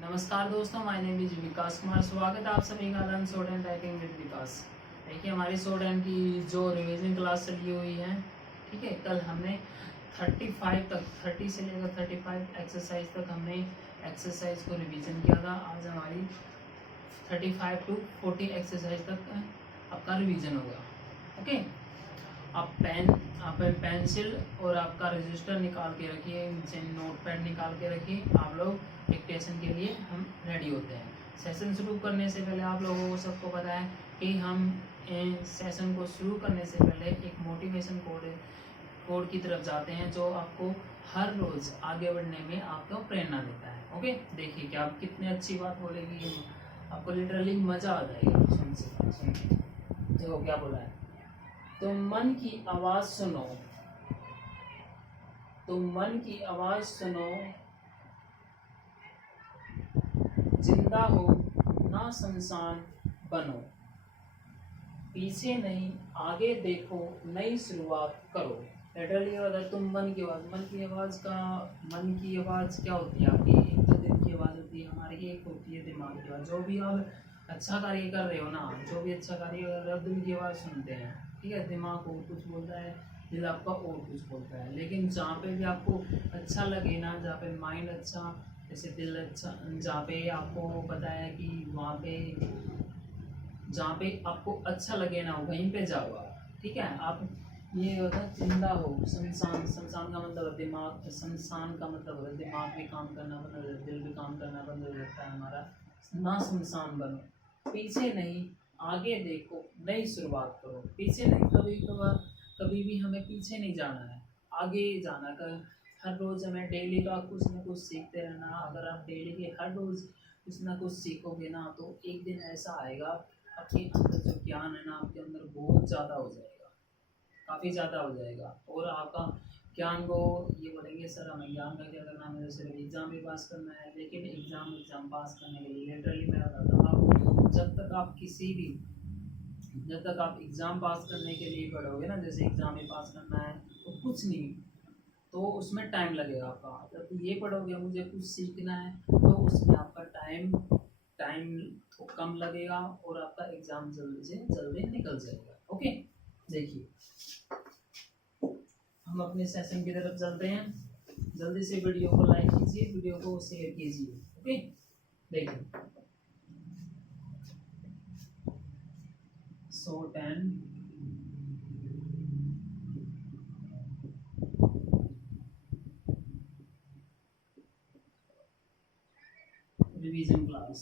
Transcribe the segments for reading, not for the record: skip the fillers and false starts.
नमस्कार दोस्तों, my name is Vikas Kumar. स्वागत है आप सभी का learn shorthand typing with Vikas. देखिए हमारी शॉर्ट एंड की जो रिवीजन क्लास चली हुई है, ठीक है। कल हमने 35 तक 30 से लेकर 35 एक्सरसाइज तक हमने एक्सरसाइज को रिवीजन किया था। आज हमारी 35 टू 40 एक्सरसाइज तक आपका रिवीजन होगा। ओके, आप पेंसिल और आपका रजिस्टर निकाल के रखिए, नोटपैड निकाल के रखिए। आप लोग डिक्टेशन के लिए हम रेडी होते हैं। सेशन शुरू करने से पहले आप लोगों को सबको पता है कि हम सेशन को शुरू करने से पहले एक मोटिवेशन कोड की तरफ जाते हैं, जो आपको हर रोज आगे बढ़ने में आपको प्रेरणा देता है। ओके, देखिए कि आप कितनी अच्छी बात बोलेगी, आपको लिटरली मजा आ जाएगा सुन के। देखो क्या बोला है, तुम मन की आवाज सुनो, तुम मन की आवाज सुनो, जिंदा हो ना शमशान बनो, पीछे नहीं आगे देखो, नई शुरुआत करो। लिटरली अगर तुम मन की आवाज क्या होती है आपकी? एक तो दिल की आवाज होती है हमारी, एक होती है दिमाग की आवाज। जो भी आप अच्छा कार्य कर रहे हो ना, जो भी अच्छा कार्य कर रहे हो, दिल की आवाज सुनते हैं, ठीक है। दिमाग और कुछ बोलता है, दिल आपका और कुछ बोलता है। लेकिन जहाँ पे भी आपको अच्छा लगे ना, जहाँ पे माइंड अच्छा, जैसे दिल अच्छा, जहाँ पे आपको पता है कि वहाँ पे जहाँ पे आपको अच्छा लगे ना, वहीं पे जाओ आप, ठीक है। आप ये होता है जिंदा हो, शमशान का मतलब है दिमाग, शमशान का मतलब है दिमाग भी काम करना बंद हो जाता है, दिल भी काम करना बंद हो जाता है हमारा। ना शमशान बनो, पीछे नहीं आगे देखो, नई शुरुआत करो। पीछे नहीं, कभी भी हमें पीछे नहीं जाना है, आगे जाना है। हर रोज हमें डेली का कुछ ना कुछ सीखते रहना। अगर आप डेली के हर रोज कुछ ना कुछ सीखोगे ना, तो एक दिन ऐसा आएगा आपके अंदर जो ज्ञान है ना, आपके अंदर बहुत ज़्यादा हो जाएगा, काफ़ी ज़्यादा हो जाएगा। और आपका ज्ञान को ये बोलेंगे, सर हमें ज्ञान का क्या करना है, मुझे सिर्फ एग्ज़ाम भी पास करना है। लेकिन एग्ज़ाम पास करने के लिए लिटरली मैं बताता हूँ आपको, जब तक आप एग्ज़ाम पास करने के लिए पढ़ोगे ना, जैसे एग्ज़ाम ही पास करना है तो कुछ नहीं, तो उसमें टाइम लगेगा आपका। जब ये पढ़ोगे मुझे कुछ सीखना है, तो उसमें आपका टाइम तो कम लगेगा और आपका एग्ज़ाम जल्दी से जल्दी निकल जाएगा। ओके, देखिए हम अपने सेशन की तरफ चलते हैं। जल्दी से वीडियो को लाइक कीजिए, वीडियो को शेयर कीजिए। ओके, देखिए short and revision class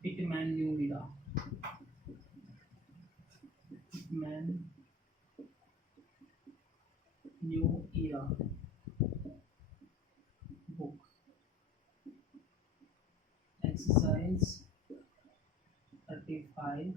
Pitman new era book exercise 35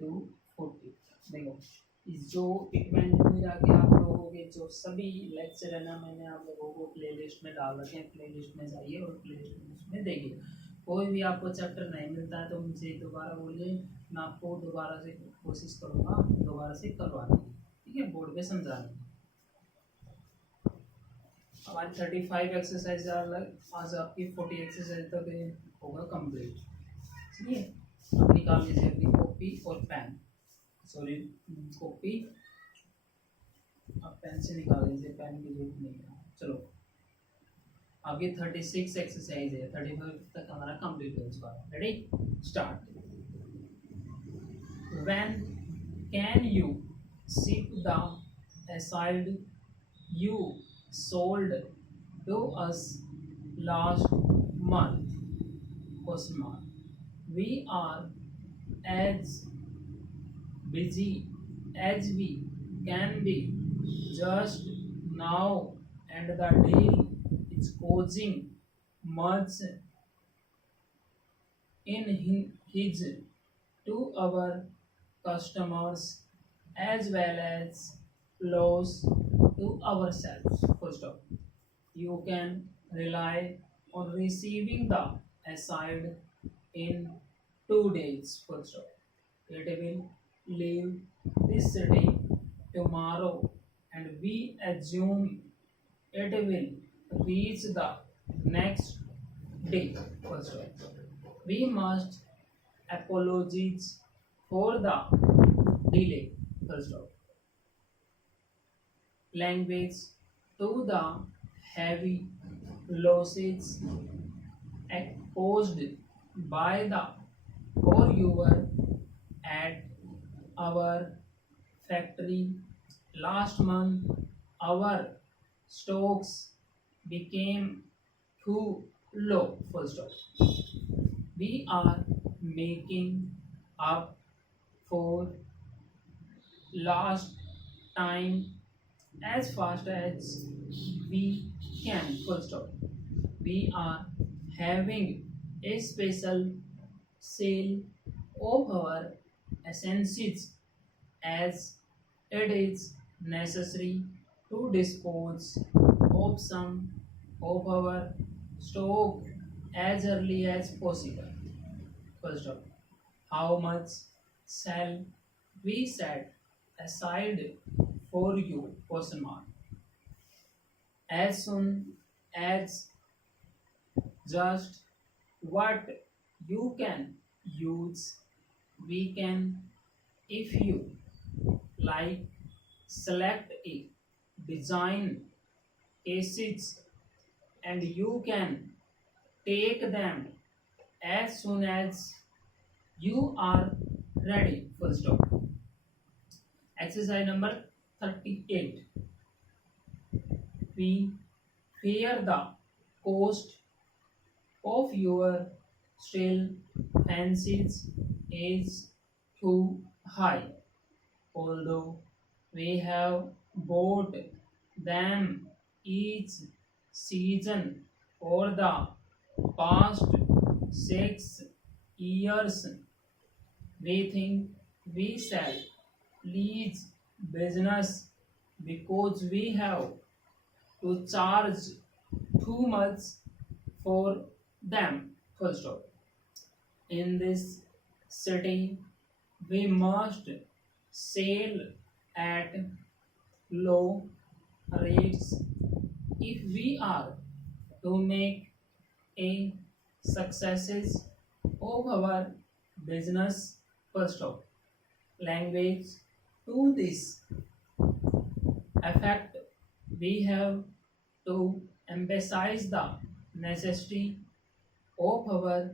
to 40। देखो इस जो पिटमैन न्यू era के आप लोगों के जो सभी लेक्चर है ना, मैंने आप लोगों को प्लेलिस्ट में डाल रखे हैं। प्लेलिस्ट में जाइए और प्लेलिस्ट में देखिए। कोई भी आपको चैप्टर नहीं मिलता है तो मुझे दोबारा बोलिए, मैं आपको दोबारा से कोशिश करूँगा दोबारा से करवाने की, ठीक है, बोर्ड पे समझाने की। हमारी 35 एक्सरसाइज आज आपकी 40 एक्सरसाइज तक होगा कंप्लीट। ठीक है, आप निकाल लीजिए अपनी कॉपी और पेन, सॉरी कॉपी, आप पेन से निकाल लीजिए, पेन की जरूरत नहीं है। चलो आगे 36 एक्सरसाइज है, 35 तक हमारा कंप्लीट हो चुका है। Ready, start. When can you ship the aside you sold to us last month? Question mark. We are as busy as we can be just now, and the deal is causing much in his to our customers as well as loss to ourselves. First off, you can rely on receiving the aside in 2 days. Full stop. It will leave this city tomorrow, and we assume it will reach the next day. Full stop. We must apologize for the delay. Full stop. Language to the heavy losses caused by the for at our factory last month. Our stocks became too low. Full stop. We are making up for last time as fast as we can. Full stop. We are having a special sale of our essentials as it is necessary to dispose of some of our stock as early as possible. First of, how much shall we set aside for you? Question mark. As soon as just what you can use, we can, if you like, select a design cases and you can take them as soon as you are ready. Full stop. Exercise number 38. We fear the cost of your still fancies is too high, although we have bought them each season for the past 6 years. We think we shall lease business because we have to charge too much for them. Full stop. In this city, we must sell at low rates if we are to make a successes of our business. Full stop. Language to this effect, we have to emphasize the necessity of our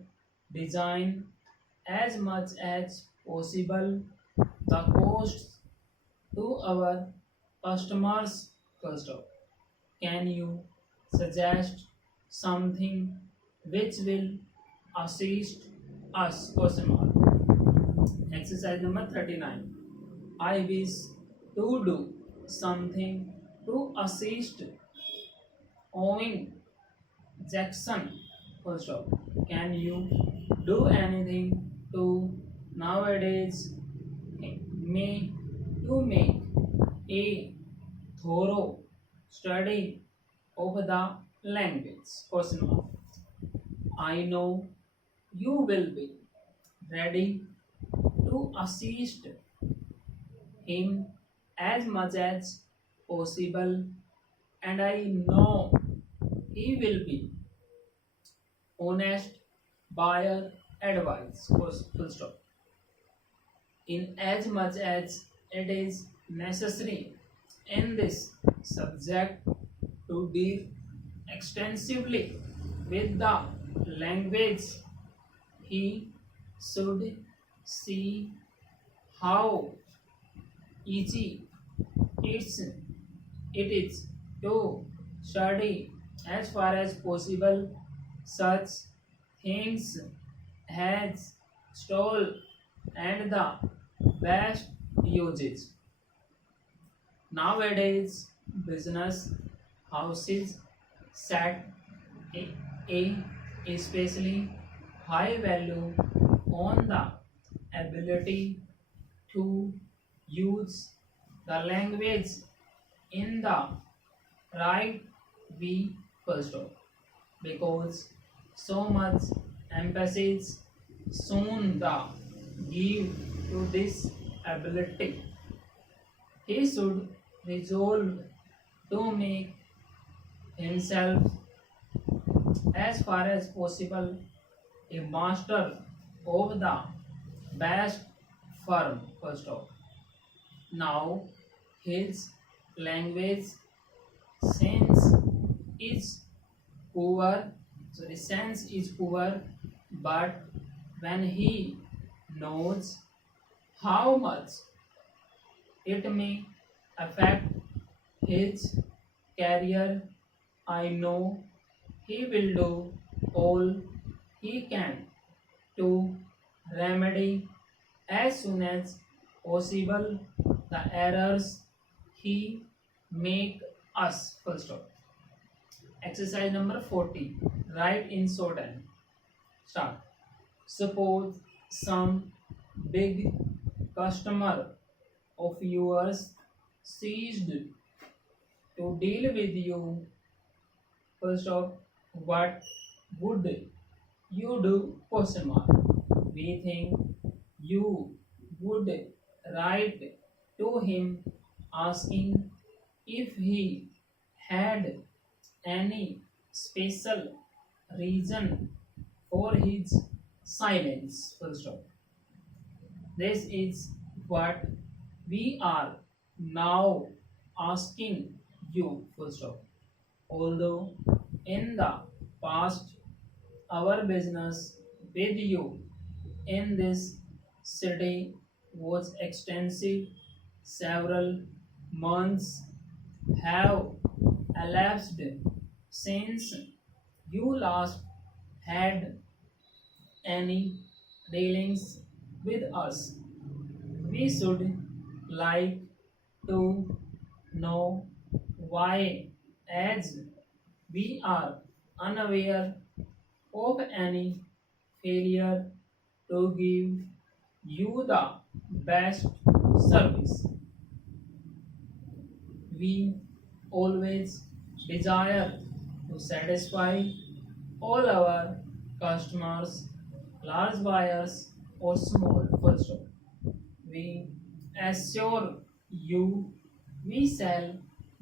design as much as possible. The costs to our customers. First stop. Can you suggest something which will assist us? Question mark. Exercise number 39. I wish to do something to assist Owen Jackson. Full stop. Can you do anything to nowadays may to make a thorough study of the language? Question mark. I know you will be ready to assist him as much as possible, and I know he will be honest buyer advice. Full stop. In as much as it is necessary in this subject to deal extensively with the language, he should see how easy it's, it is to study as far as possible such things as stall and the best usage. Nowadays, business houses set a especially high value on the ability to use the language in the right way. First off, because so much emphasis soon the give to this ability. He should resolve to make himself as far as possible a master of the best firm. First of now, his language sense is poor. Sorry, sense is poor, but when he knows how much it may affect his career, I know he will do all he can to remedy as soon as possible the errors he make us. Full stop. Exercise number 40. Write in shorthand. Start. Suppose some big customer of yours ceased to deal with you. First of what would you do? Question mark. We think you would write to him asking if he had any special reason for his silence. Full stop. This is what we are now asking you. Full stop. Although in the past our business with you in this city was extensive, several months have elapsed since you last had any dealings with us. We should like to know why, as we are unaware of any failure to give you the best service. We always desire to satisfy all our customers, large buyers or small. Full stop. We assure you we shall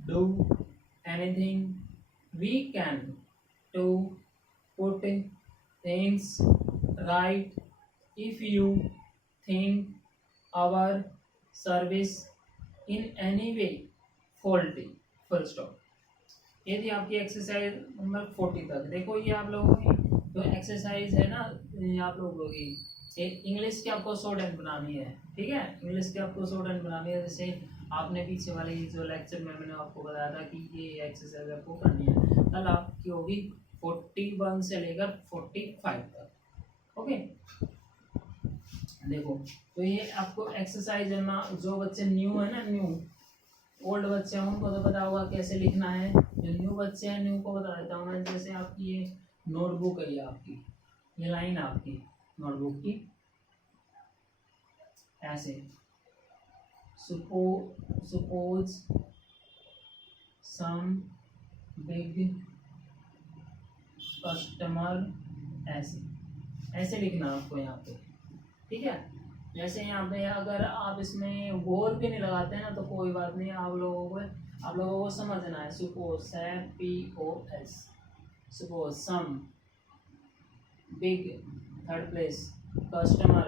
do anything we can to put things right if you think our service in any way faulty. Full stop. ये थी आपकी exercise number 40 तक। देखो ये आप लोगों की जो एक्सरसाइज है ना, ये आप लोगों की इंग्लिश की आपको शॉर्ट हैंड बनानी है। ठीक है, इंग्लिश की आपको शॉर्ट हैंड बनानी है। जैसे आपने पीछे वाले जो लेक्चर में मैंने आपको बताया था कि ये एक्सरसाइज आपको करनी है, कल आपकी होगी 41 से लेकर 45 तक। ओके, देखो तो ये आपको एक्सरसाइज है ना, जो बच्चे न्यू है ना, न्यू ओल्ड बच्चे हैं उनको तो पता होगा कैसे लिखना है। जो न्यू बच्चे हैं न्यू को बता देता हूँ मैं। जैसे आपकी ये नोटबुक है, ये आपकी ये लाइन आपकी नोटबुक की ऐसे, suppose some big customer, ऐसे ऐसे लिखना आपको यहाँ पे। ठीक है, जैसे यहाँ पे अगर आप इसमें गोल भी नहीं लगाते हैं ना तो कोई बात नहीं, आप लोगों को समझना है। suppose POS, suppose some big third place customer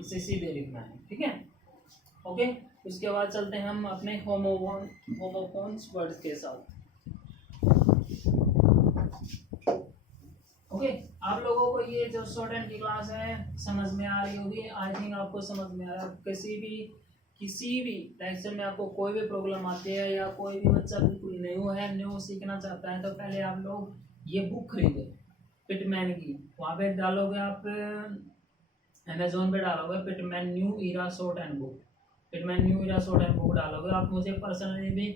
इसे सीधे लिखना है। ठीक है, ओके। उसके बाद चलते हैं हम अपने होमोफोन्स वर्ड्स के साथ। ओके, आप लोगों को ये जो शॉर्ट हैंड की क्लास है समझ में आ रही होगी। आई थिंक आपको समझ में आ रहा है। किसी भी लेक्चर में आपको कोई भी प्रॉब्लम आती है या कोई भी बच्चा बिल्कुल न्यू है, न्यू सीखना चाहता है, तो पहले आप लोग ये बुक खरीदे पिटमैन की। वहाँ पे डालोगे आप, अमेजोन पे डालोगे Pitman new era shorthand book, Pitman new era shorthand book डालोगे। आप मुझे पर्सनली भी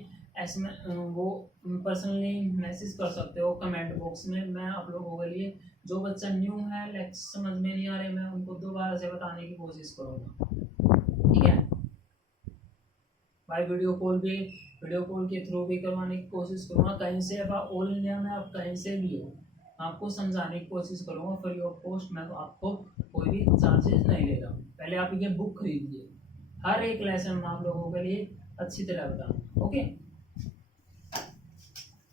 पर्सनली मैसेज कर सकते हो कमेंट बॉक्स में। मैं आप लोगों के लिए, जो बच्चा न्यू है, लेक्चर समझ में नहीं आ रहे, मैं उनको दोबारा से बताने की कोशिश करूँगा। ठीक है, भाई वीडियो कॉल के थ्रू भी करवाने की कोशिश करूँगा कहीं से। अब ऑल इंडिया में आप कहीं से भी हो, आपको समझाने की कोशिश करूँगा फ्री ऑफ कॉस्ट। मैं तो आपको कोई भी चार्जेस नहीं ले रहा हूँ। पहले आप ये बुक खरीदिए, हर एक लेसन आप लोगों के लिए अच्छी तरह बताऊँ। ओके,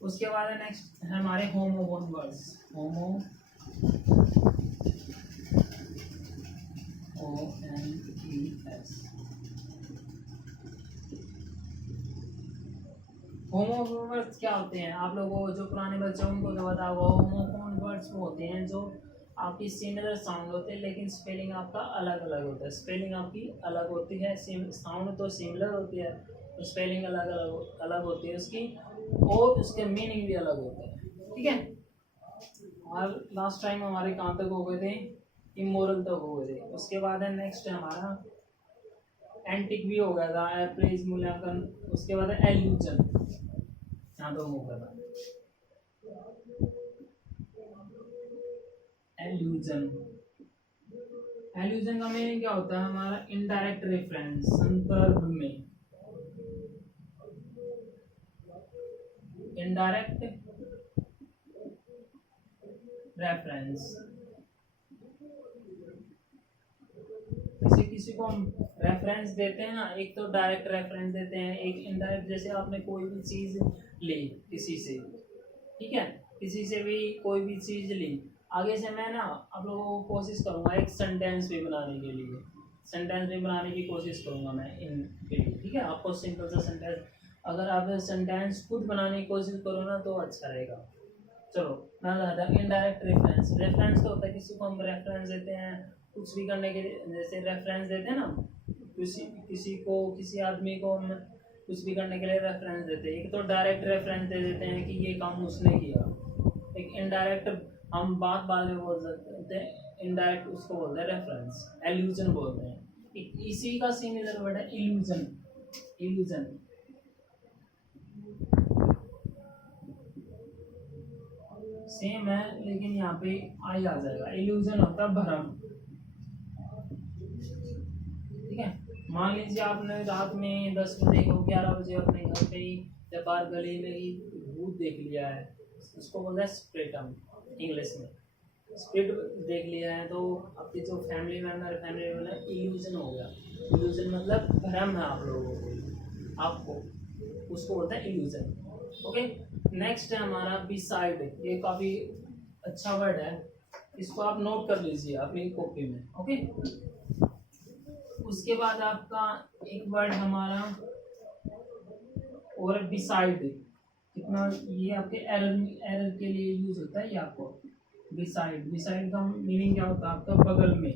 उसके बाद है नेक्स्ट है हमारे होमोफोन वर्ड्स। होमो ONES होमोफोन वर्ड्स क्या होते हैं? आप लोगों को जो पुराने बच्चे उनको तो पता होगा। होमोफोन वर्ड्स वो होते हैं जो आपकी सिमिलर साउंड होते हैं लेकिन स्पेलिंग आपका अलग अलग होता है। स्पेलिंग आपकी अलग होती है, साउंड तो सिमिलर होती है, तो स्पेलिंग अलग अलग अलग होती है उसकी, और उसके मीनिंग भी अलग होता है। ठीक है, और लास्ट टाइम हमारे कहाँ तक हो गए थे? इमोरल तक हो गए थे। उसके बाद है नेक्स्ट है हमारा एंटिक भी हो गया था, एप्रेज मूल्यांकन। उसके बाद है एल्यूजन, यहाँ तो हो गया था एल्यूजन। एल्यूजन का मीनिंग क्या होता है? हमारा इनडायरेक्ट रेफरेंस, संदर्भ में, इनडायरेक्ट रेफरेंस। जैसे किसी को हम रेफरेंस देते हैं ना, एक तो डायरेक्ट रेफरेंस देते हैं, एक इनडायरेक्ट। जैसे आपने कोई भी चीज ली किसी से, ठीक है, किसी से भी कोई भी चीज ली, आगे से मैं ना आप लोगों को कोशिश करूंगा एक सेंटेंस भी बनाने के लिए, सेंटेंस भी बनाने की कोशिश करूंगा मैं इनके लिए। ठीक है, आपको सिंपल सा सेंटेंस, अगर आप सेंटेंस खुद बनाने की कोशिश करो ना तो अच्छा रहेगा। चलो मैं बताता हूँ। इनडायरेक्ट रेफरेंस, रेफरेंस तो होता है किसी को हम रेफरेंस देते हैं कुछ भी करने के लिए। जैसे रेफरेंस देते हैं ना, किसी किसी को, किसी आदमी को हम कुछ भी करने के लिए रेफरेंस देते हैं। एक तो डायरेक्ट रेफरेंस दे देते हैं कि ये काम उसने किया, एक इनडायरेक्ट हम बात बाद में बोल सकते हैं, इनडायरेक्ट उसको बोलते हैं रेफरेंस, एल्यूजन बोलते हैं। इसी का सिमिलर वर्ड है इल्यूजन। इल्यूजन सेम है लेकिन यहाँ पे आई आ जाएगा। इल्यूजन होता है भ्रम। ठीक है, मान लीजिए आपने रात में 10 बजे को 11 बजे अपने घर पे ही या बाहर गली में ही भूत देख लिया है, उसको बोलते हैं स्प्रिटम इंग्लिश में। स्प्रिट देख लिया है तो आपके जो फैमिली मेम्बर इल्यूजन हो गया। इल्यूजन मतलब भ्रम है आप लोगों को, आपको, उसको बोलते हैं इल्यूजन। ओके, नेक्स्ट है हमारा बिसाइड। ये काफी अच्छा वर्ड है, इसको आप नोट कर लीजिए अपनी कॉपी में। ओके, उसके बाद आपका एक वर्ड हमारा और बिसाइड। कितना ये आपके एरर एरर के लिए यूज होता है। ये आपको बिसाइड, बिसाइड का मीनिंग क्या होता है आपका? बगल में।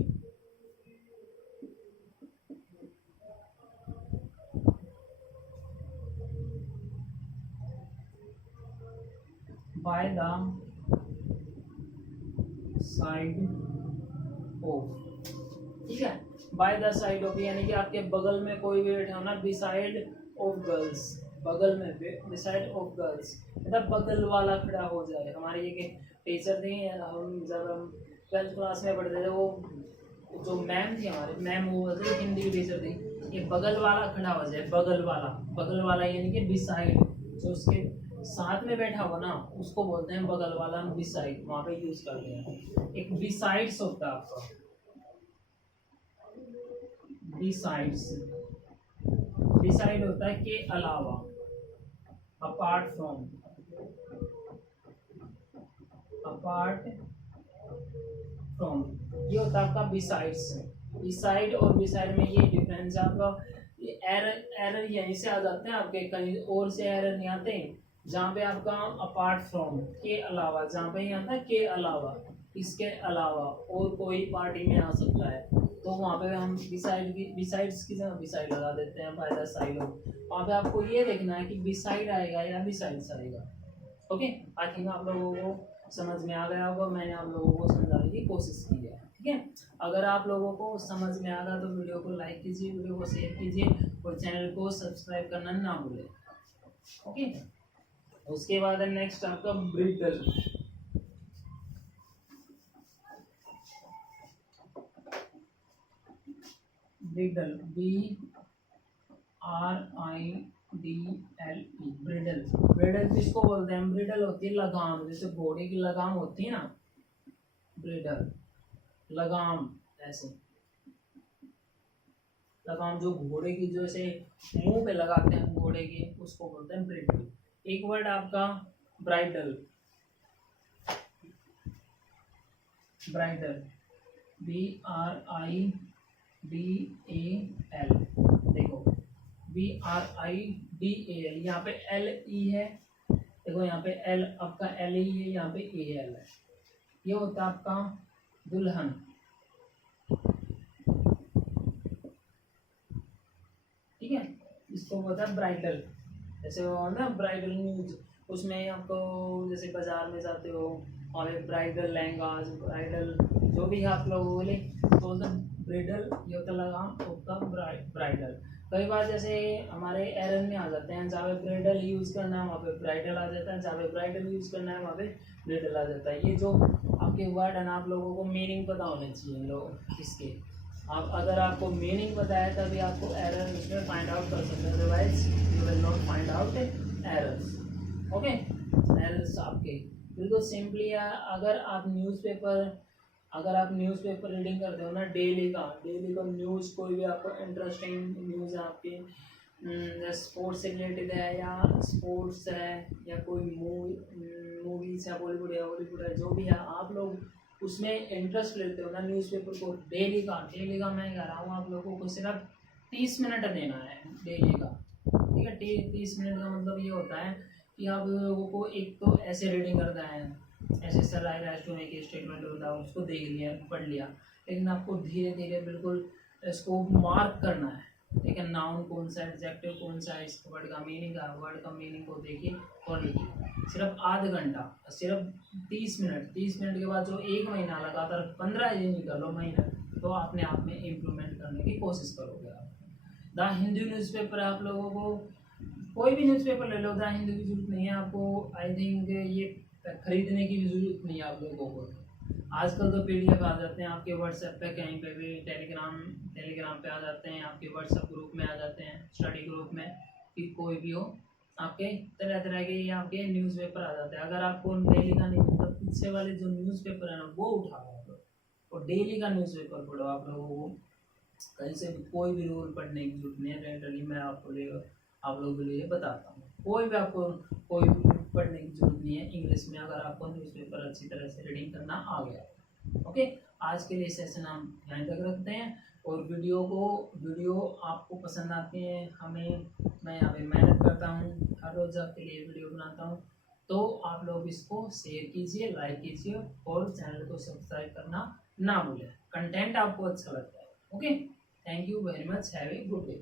By the side of. ठीक है, बाय द साइड ऑफ यानी कि आपके बगल में कोई भी बैठा होना, बिसाइड ऑफ गर्ल्स, बगल में, बिसाइड ऑफ गर्ल्स मतलब बगल वाला खड़ा हो जाए। हमारे ये टीचर थे, हम जब हम 12th क्लास में पढ़ते थे, वो जो मैम थी हमारे, मैम वो थे हिंदी की टीचर थी, ये बगल वाला खड़ा हो जाए, बगल वाला, बगल वाला यानी कि बिसाइड, जो उसके साथ में बैठा हुआ ना उसको बोलते हैं बगल वाला, बिसाइड, वहाँ पे यूज करते हैं। एक बिसाइड्स होता है आपका, बिसाइड्स, बिसाइड होता है के अलावा, अपार्ट फ्रॉम, अपार्ट फ्रॉम, ये होता है आपका बिसाइड्स। बिसाइड और बिसाइड में ये डिफरेंस है आपका। ये एरर, एरर यहीं से आ जाते हैं आपके, कहीं और से एरर नहीं आते। जहाँ पे आपका अपार्ट फ्रॉम, के अलावा, जहाँ पे आता है के अलावा, इसके अलावा और कोई पार्टी में आ सकता है, तो वहाँ पे हम बिसाइड की, बिसाइड्स की जगह बिसाइड लगा देते हैं, बाय द साइड ऑफ। वहाँ पे आपको ये देखना है कि बिसाइड आएगा या बिसाइड्स आएगा। ओके, आई थिंक आप लोगों को समझ में आ गया होगा, मैंने आप लोगों को समझाने की कोशिश की है। ठीक है, अगर आप लोगों को समझ में आ गया तो वीडियो को लाइक कीजिए, वीडियो को शेयर कीजिए और चैनल को सब्सक्राइब करना ना भूलें। ओके, उसके बाद है नेक्स्ट आपका bridle. Bridle, BRIDDLE BLE bridle. Bridle किसको बोलते हैं? ब्रिडल होती है लगाम, जैसे घोड़े की लगाम होती है ना, ब्रिडल लगाम, ऐसे लगाम जो घोड़े की जो ऐसे मुंह पे लगाते हैं घोड़े के, उसको बोलते हैं ब्रिडल। एक वर्ड आपका ब्राइडल, ब्राइडल BRIDAL, देखो BRIDAL, यहाँ पे LE है, देखो यहाँ पे L आपका LE है, यहाँ पे AL है, ये होता है आपका दुल्हन। ठीक है, इसको बोलता है ब्राइडल। जैसे वो ना ब्राइडल न्यूज, उसमें आपको जैसे बाजार में जाते हो और ब्राइडल लहंगा, ब्राइडल जो भी आप लोग बोले तो बोलते ब्राइडल, ये होता लगाम, होता ब्राइडल। कई बार जैसे हमारे एरर में आ जाते हैं, जहाँ पे ब्राइडल यूज़ करना है वहाँ पे ब्राइडल आ जाता है, जहाँ पे ब्राइडल यूज़ करना है वहाँ पे ब्राइडल आ जाता है। ये जो आपके वर्ड है ना, आप लोगों को मीनिंग पता होने चाहिए लोग इसके। आप अगर आपको मीनिंग पता है तभी आपको एरर इसमें फाइंड आउट कर सकते हैं, otherwise you will not find out errors. Okay, errors आपके बिल्कुल सिंपली है। अगर आप न्यूज़पेपर रीडिंग करते हो ना डेली का न्यूज़, कोई भी आपको इंटरेस्टिंग न्यूज़ है आपके स्पोर्ट्स से रिलेटेड है या स्पोर्ट्स है या कोई मूवीज है, बॉलीवुड है हॉलीवुड है, जो भी है, आप लोग उसमें इंटरेस्ट लेते हो ना न्यूज़पेपर को, डेली का मैं कह रहा हूँ आप लोगों को सिर्फ 30 मिनट देना है डेली का। ठीक है, 30 मिनट का मतलब ये होता है कि आप लोगों को एक तो ऐसे रीडिंग करना है, ऐसे सर राइज में एक स्टेटमेंट होता है उसको देख लिया पढ़ लिया, लेकिन आपको धीरे धीरे बिल्कुल इसको मार्क करना है। ठीक है, नाउन कौन सा, एडजेक्टिव कौन सा है, इस वर्ड का मीनिंग को देखिए और लिखिए। सिर्फ आधा घंटा, सिर्फ 30 मिनट के बाद जो 1 महीना लगातार 15 दिन निकालो लो महीना, तो अपने आप में इम्प्रूवमेंट करने की कोशिश करोगे आप। द हिंदू न्यूज़पेपर आप लोगों को, कोई भी न्यूज़पेपर ले लो, द हिंदू की जरूरत नहीं है आपको। आई थिंक ये खरीदने की भी जरूरत नहीं है आप लोगों को। आजकल तो PDF आ जाते हैं आपके व्हाट्सएप पे, कहीं पे भी टेलीग्राम पे आ जाते हैं, आपके व्हाट्सएप ग्रुप में आ जाते हैं, स्टडी ग्रुप में, कि कोई भी हो, आपके तरह तरह के ये आपके न्यूज़पेपर आ जाते हैं। अगर आपको डेली का नहीं मिलता, पीछे वाले जो न्यूज़पेपर है ना वो उठाओ आप लोग और डेली का न्यूज़पेपर पढ़ो। आप लोगों को कहीं से भी कोई भी रूल पढ़ने की जरूरत नहीं है, रेंटली मैं आप लोगों के लिए बताता हूँ। कोई भी आपको कोई भी पढ़ने की जरूरत नहीं है इंग्लिश में, अगर आपको न्यूज़पेपर अच्छी तरह से रीडिंग करना आ गया। ओके, आज के लिए सेशन हम यहाँ तक रखते हैं। और वीडियो आपको पसंद आती है, मैं यहाँ पे मेहनत करता हूँ, हर रोज़ आपके लिए वीडियो बनाता हूँ, तो आप लोग इसको शेयर कीजिए, लाइक कीजिए और चैनल को सब्सक्राइब करना ना भूलें। कंटेंट आपको अच्छा लगता है। Okay, thank you very much, have a good day.